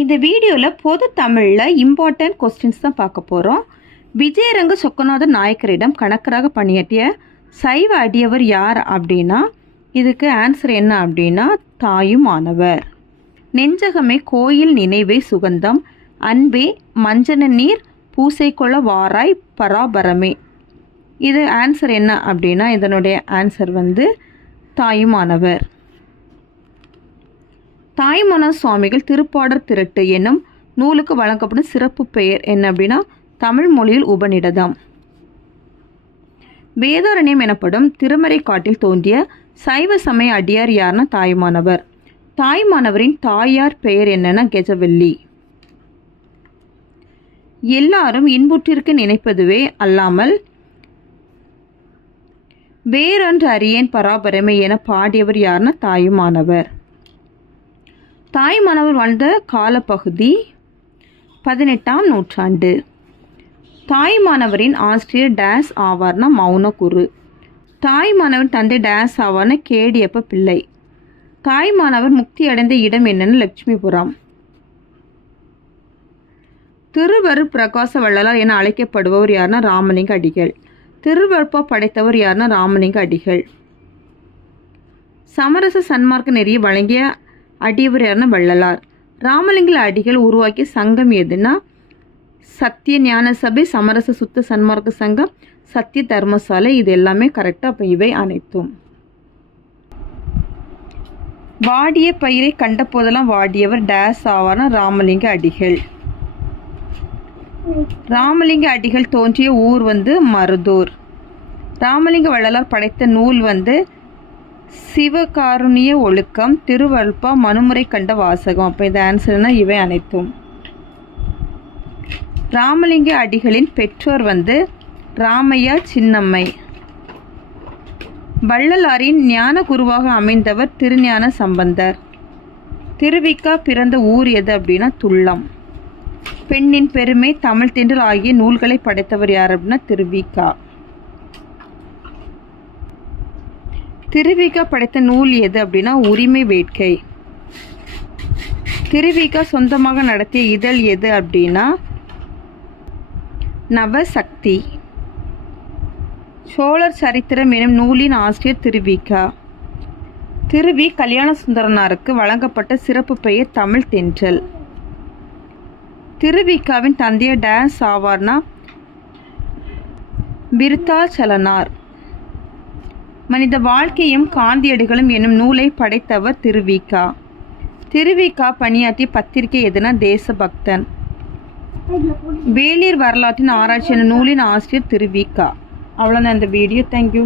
இந்த வீடியோவில் பொது தமிழில் இம்பார்ட்டன்ட் கொஸ்டின்ஸ் தான் பார்க்க போகிறோம். விஜயரங்க சொக்கநாத நாயக்கரிடம் கணக்கராக பணியாற்றிய சைவ அடியவர் யார் அப்படின்னா இதுக்கு ஆன்சர் என்ன அப்படின்னா தாயுமானவர். நெஞ்சகமே கோயில் நினைவே சுகந்தம் அன்பே மஞ்சன நீர் பூசைக்கொள்ள வாராய் பராபரமே. இது ஆன்சர் என்ன அப்படின்னா இதனுடைய ஆன்சர் தாயுமானவர். தாயுமான சுவாமிகள் திருப்பாடற் திரட்டு என்னும் நூலுக்கு வழங்கப்படும் சிறப்பு பெயர் என்ன அப்படின்னா தமிழ் மொழியில் உபநிடதம். வேதாரண்யம் எனப்படும் திருமறை காட்டில் தோன்றிய சைவ சமய அடியார் யார்னா தாயுமானவர். தாயுமானவரின் தாயார் பெயர் என்னன்னா கெஜவல்லி. எல்லாரும் இன்புற்றிற்கு நினைப்பதுவே அல்லாமல் வேறொன்று அறியேன் பராபரமே என பாடியவர் யார்னா தாயுமானவர். தாயுமானவர் வாழ்ந்த காலப்பகுதி 18ஆம் நூற்றாண்டு. தாயுமானவரின் ஆசிரியர் டேஸ் ஆவார்னா மௌனகுரு. தாயுமானவர் தந்தை டேஸ் ஆவார்னா கேடியப்ப பிள்ளை. தாயுமானவர் முக்தி அடைந்த இடம் என்னன்னு லட்சுமிபுரம். திருவரு பிரகாச வள்ளலார் என அழைக்கப்படுபவர் யார்னா ராமலிங்க அடிகள். திருவருப்பா படைத்தவர் யார்னா ராமலிங்க அடிகள். சமரச சன்மார்க்க நெறியை வழங்கிய அடியவர் யார்னா வள்ளலார். ராமலிங்க அடிகள் உருவாக்கிய சங்கம் எதுனா சத்திய ஞான சபை, சமரச சுத்த சன்மார்க்க சங்கம், சத்திய தர்மசாலை. இது எல்லாமே கரெக்டாக. அப்போ இவை அனைத்தும். வாடிய பயிரை கண்ட போதெல்லாம் வாடியவர் டேஸ் ஆவார்னா ராமலிங்க அடிகள். ராமலிங்க அடிகள் தோன்றிய ஊர் மருதூர். ராமலிங்க வள்ளலார் படைத்த நூல் சிவகாருண்ய ஒழுக்கம், திருவருப்பா, மனுமுறை கண்ட வாசகம். அப்போ இந்த ஆன்சர்னா இவை அனைத்தும். ராமலிங்க அடிகளின் பெற்றோர் ராமையா சின்னம்மை. வள்ளலாரின் ஞான குருவாக அமைந்தவர் திருஞான சம்பந்தர். திருவிக்கா பிறந்த ஊர் எது அப்படின்னா துள்ளம். பெண்ணின் பெருமை, தமிழ் தென்றல் ஆகிய நூல்களை படைத்தவர் யார் அப்படின்னா திருவிக்கா. திருவிக்கா படைத்த நூல் எது அப்படின்னா உரிமை வேட்கை. திருவிக்கா சொந்தமாக நடத்திய இதழ் எது அப்படின்னா நவசக்தி. சோழர் சரித்திரம் எனும் நூலின் ஆசிரியர் திருவிக்கா. திருவி கல்யாண சுந்தரனாருக்கு வழங்கப்பட்ட சிறப்பு பெயர் தமிழ் தென்றல். திருவிக்காவின் தந்தையர் டேஸ் ஆவார்னா விருத்தாச்சலனார். மனித வாழ்க்கையும் காந்தியடிகளும் என்னும் நூலை படைத்தவர் திருவிக்கா. திருவிக்கா பணியாற்றிய பத்திரிகை எதுனா தேசபக்தன். வேளிர் வரலாற்றின் ஆராய்ச்சி எனும் நூலின் ஆசிரியர் திருவிக்கா. அவ்வளோதான் இந்த வீடியோ. தேங்க்யூ.